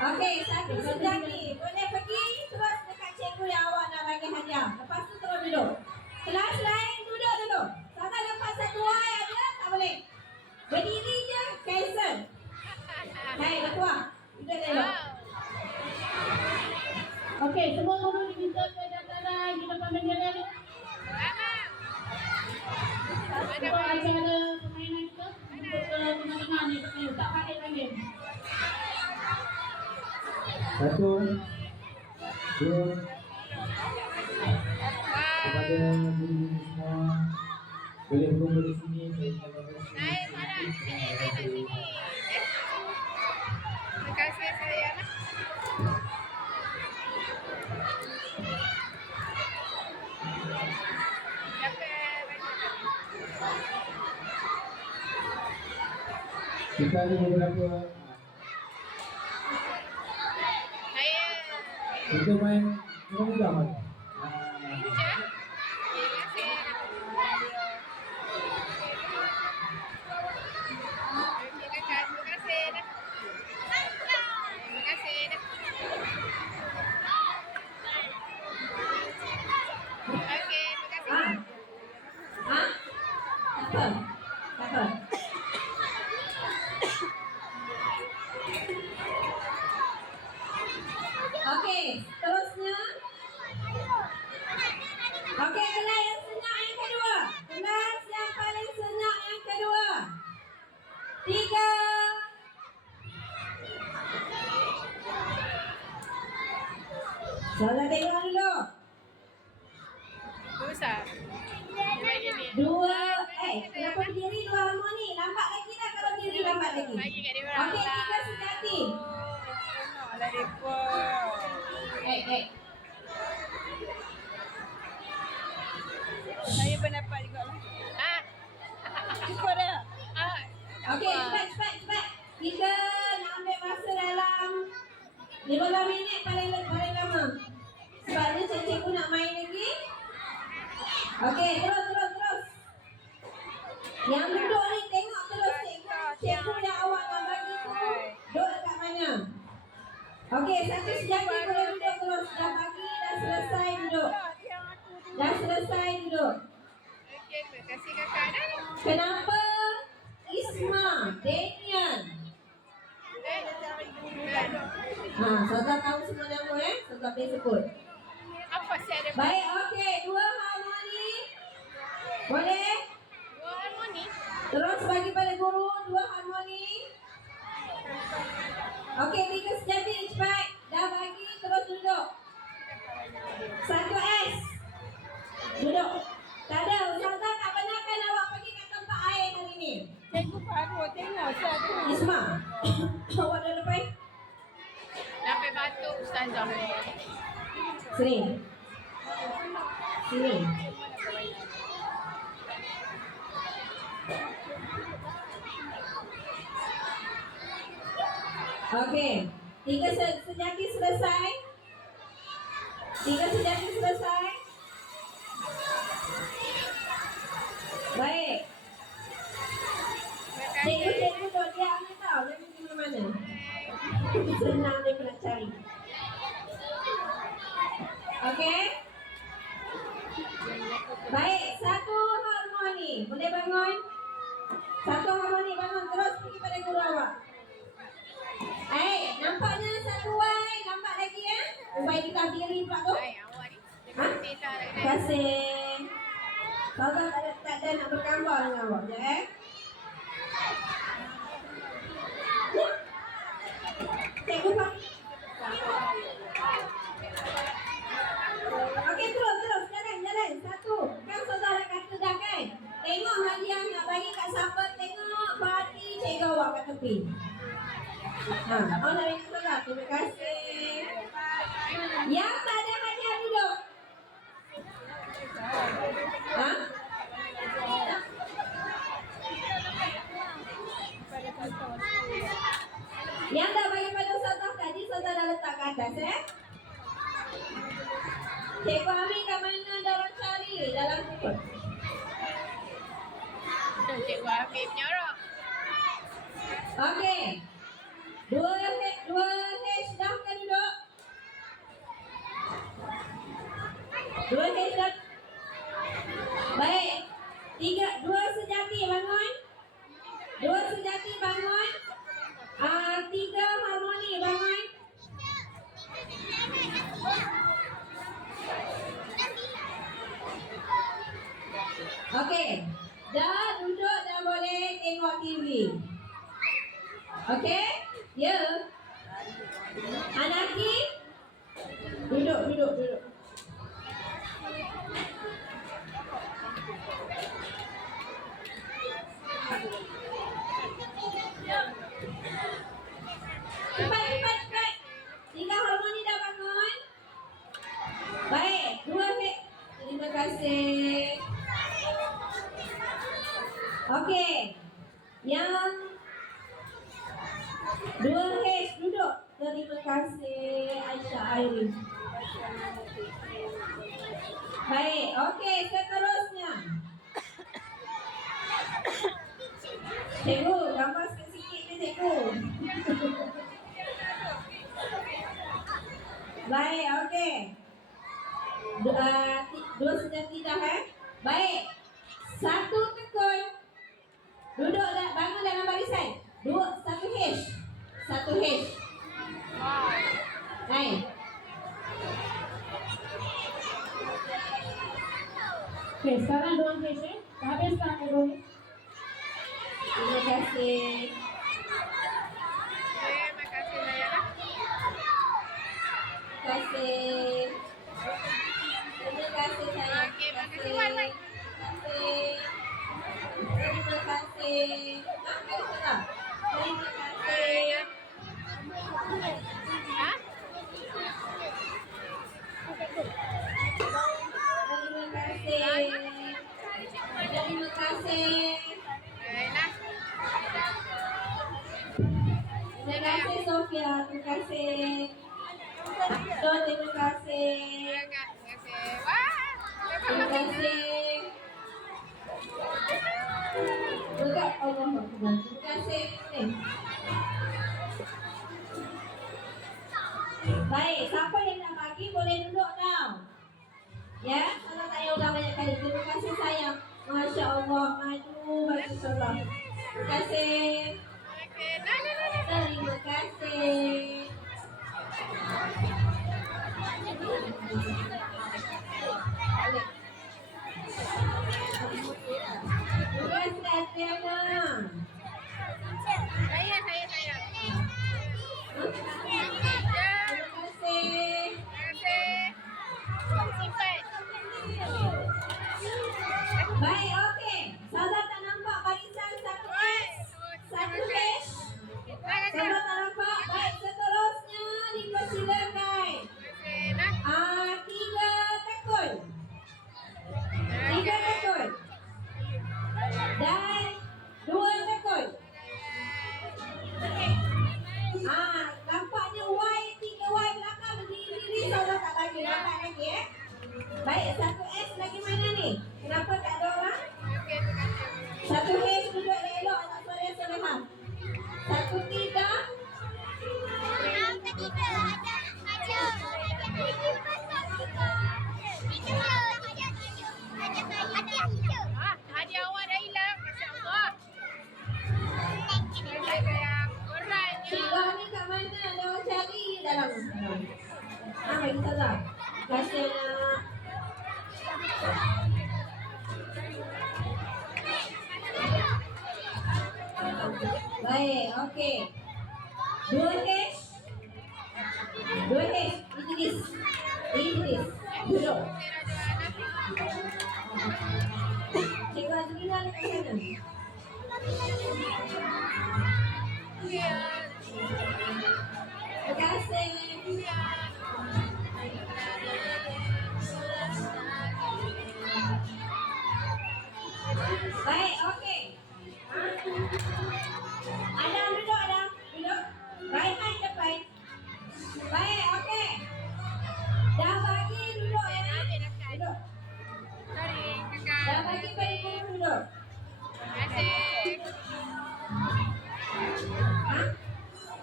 Okey, satu sejati. Boleh pergi terus dekat cikgu yang awak nak bagi hadiah. Lepas tu terus duduk. Kelas lain duduk dulu. Sampai lepas satu hari ada, tak boleh. Berdiri je, cancel. Hai, ketua. Duduk dulu. Okey, semua guru diminta ke daftaran di depan bendera ni. Untuk acara permainan kita untuk tengah-tengah ni tak pakai lagi. 1, 2. Kepada guru semua boleh berkumpul di sini. Saya Sarah, sini saya nak sini. Terima kasih sayang. kita ada beberapa. Kita main mudah kan? Okey, terusnya. Okey, kelas yang senyap yang kedua. Kelas yang paling senyap yang kedua. 3. Salah tengok dulu. Susah. 2. Kenapa berdiri 2 harmoni? Lambat lagi dah kalau berdiri lambat lagi. Bagi kat dia orang. Okey, 3 sejati. Lah depa. Saya pendapat juga. Cukup dah. Okey, cepat. Kita nak ambil masa dalam 15 minit paling lama. Sebabnya cikgu nak main lagi. Okey, terus. Yang duduk ni tengok terus cikgu yang awak nak bagi tu duduk dekat mana. Okey, satu sejati boleh duduk terus. Dah bagi, dah selesai duduk. Okey, terima kasih kakak dah. Kenapa Isma, Daniel? Saudara tahu semua nama saudara boleh sebut. Apa sih ada? Baik, okey, 2 harmoni. Boleh? 2 harmoni. Terus bagi pada guru 2 harmoni. Okey, 3 sejati cepat. Dah bagi, terus duduk. 1 S. Duduk. Tak ada, Ustazah tak benarkan awak pergi kat tempat air hari ni. Cikgu baru tengok saya tu. Isma, awak dah lepas? Sampai batuk Ustazah. Sini. Okey, 3 sejati selesai. Baik. Cikgu duduk diam ni tau. Dia pergi mana-mana. Senang dia nak cari. Okey. Baik, 1 harmoni. Boleh bangun? 1 harmoni bangun. Terus pergi pada guru awak. Nampaknya 1 Y. Nampak lagi ya? Y kita diri pula tu. Terima kasih. Kalau tak ada nak bergambar dengan awak je Cikgu Pak. Okey, terus. Jalan. 1. Kan saudara kata dah kan? Tengok hadiah nak bagi kat siapa. Tengok parti cikgu awak kat tepi. Awak nak bagi saudara. Terima kasih. Yang tak ada hadiah duduk. Yang dah bagi pada Ustazah tadi, Ustazah dah letak kat atas Cikgu Amin kat mana dah orang cari dalam kubur. Cikgu Amin menyorok. Okey. 2 H Anaki. Duduk, duduk, duduk. Cepat, cepat, cepat. 3 harmoni dah bangun. Baik, 2 hit. Terima kasih. Okey. Yang 2 hit duduk. Terima kasih Aisyah Airin. Baik, okey, seterusnya. Cikgu, gambar sikit-sikit ni cikgu. Baik, okey. Dua sejati dah Baik. 1 tekun. Duduk bangun dalam barisan. 1 H. 1 H. Baik. Okey, sekarang 2 H Habis tak dulu. Terima kasih. Terima kasih Naya. Terima kasih. Terima kasih sayang. Okey, terima kasih Wan. Terima kasih. Terima kasih. Terima kasih. Ha? Terima kasih. Terima kasih. Baiklah. Terima kasih Sofia. Terima kasih. Abdul, terima kasih. Terima kasih. Wah. Terima kasih. Berkat Allah. Terima kasih. Baik, siapa yang nak bagi boleh duduk tau. Ya, kalau saya udah banyak kali. Terima kasih sayang. Masya Allah, maju Masya Allah. Terima kasih. Okey. Nah. Terima kasih. Balik. Terima kasih Adriana. Saya. Ya. Terima kasih. Terima kasih. Simpan. Baik, okey. Saudara tak nampak barisan 1S, 1H. Saudara tak nampak? Baik, seterusnya dipersilakan. Nah. 3 tekun. 3 tekun. Dan 2 tekun. Nampaknya Y, 3Y belakang berdiri. Saudara tak bagi. Nampak lagi Baik, 1S lagi mana ni? Kenapa tak ada orang? Okey, terima kasih. 1H duduk elok anak suara yang solehah. 1 3. Hadiah awak dah hilang. Masya Allah. Sayang. Alright. Tiga ni kat mana? Ada orang cari dalam. Bagi salah. Terima kasih nak. Baik, okey. 2H. 2H. Idris. Duduk. Cikgu Azrina dekat sana. Terima kasih. Baik, okey. Adam duduk, Adam. Duduk. Raihan depan. Baik, okey. Dah bagi duduk ya. Duduk. Sorry, kakak. Dah bagi pada guru duduk. Terima kasih. Ha?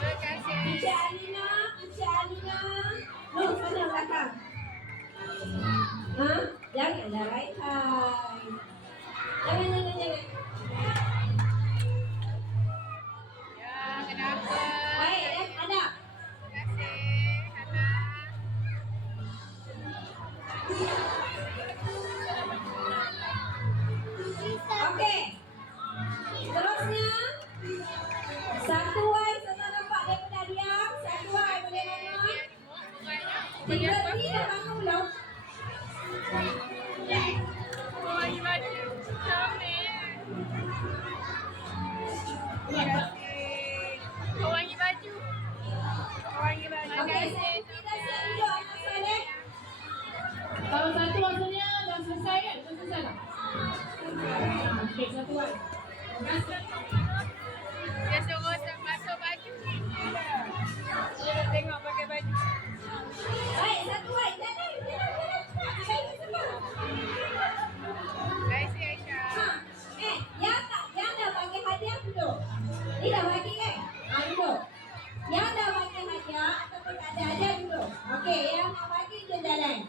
Terima kasih. Encik Alina, Encik Alina. Noh, sana belakang. Ha? Janganlah Raihan. Jangan. Ya, kenapa? Baik, ada. Terima kasih, Hana. Okey. Seterusnya 1Y, saudara nampak daripada diam. 1Y boleh Tadi dah bangun belum? Kau bagi baju. Comel. Terima kasih. Kau bagi baju. Kau bagi baju. Terima Okey, kasih. kita siap duduk anak soleh. Kalau satu rasanya dah selesai kan? Dah selesai tak? Okey, satu kan. Terima kasih. Dia suruh masuk baju. Dia nak tengok pakai baju. Baik, satu baik. Jalan. Baik, semua. Terima kasih Aisyah. Yang dah bagi hadiah duduk. Ni dah bagi kan? Duduk. Yang dah bagi hadiah ataupun tak ada hadiah duduk. Okey, yang nak bagi je jalan.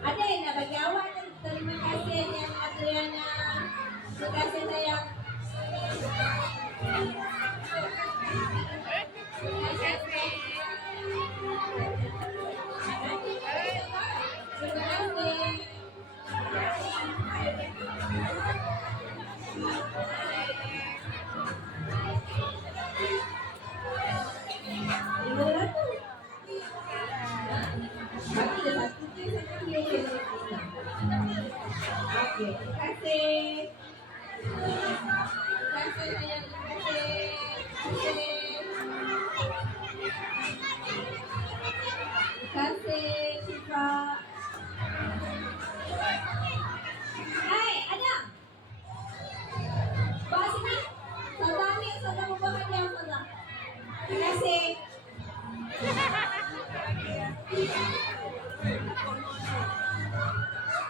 Ada yang nak bagi awak kan? Terima kasih yang Adriana. Terima kasih sayang. Terima kasih. Terima kasih. Terima kasih, Syifa. Hai, Adam. Bawa sini. Sada ni, Sada membawa hadiah Sada. Terima kasih.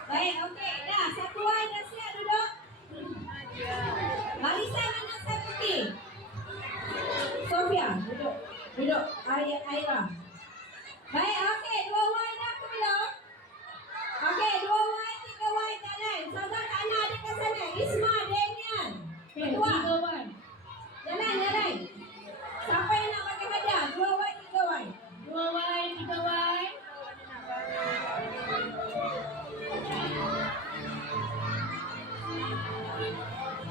Baik, okey. Dah, satu orang dah siap duduk. Marisa mana satu ni? Sofia, duduk. Duduk. Aira. Baik, okey. 2 Y dah ke belum? Okey, 2 Y, 3 Y jalan. Saudara tak nak ada kat sana. Isma, Damian. Okey, Berdua. 3 1. Jalan. Siapa yang nak pakai hadiah? 2 Y, 3 Y. 2 Y, 3 Y.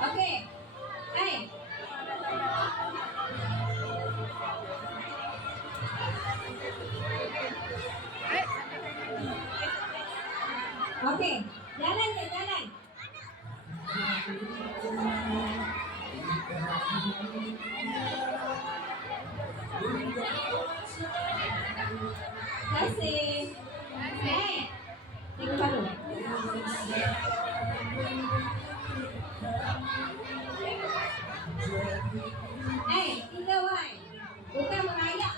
Okey. Hai. Okey. Jalan je, jalan. Terima kasih. Hai. Tengok baru. Tiga Y. Bukan merayak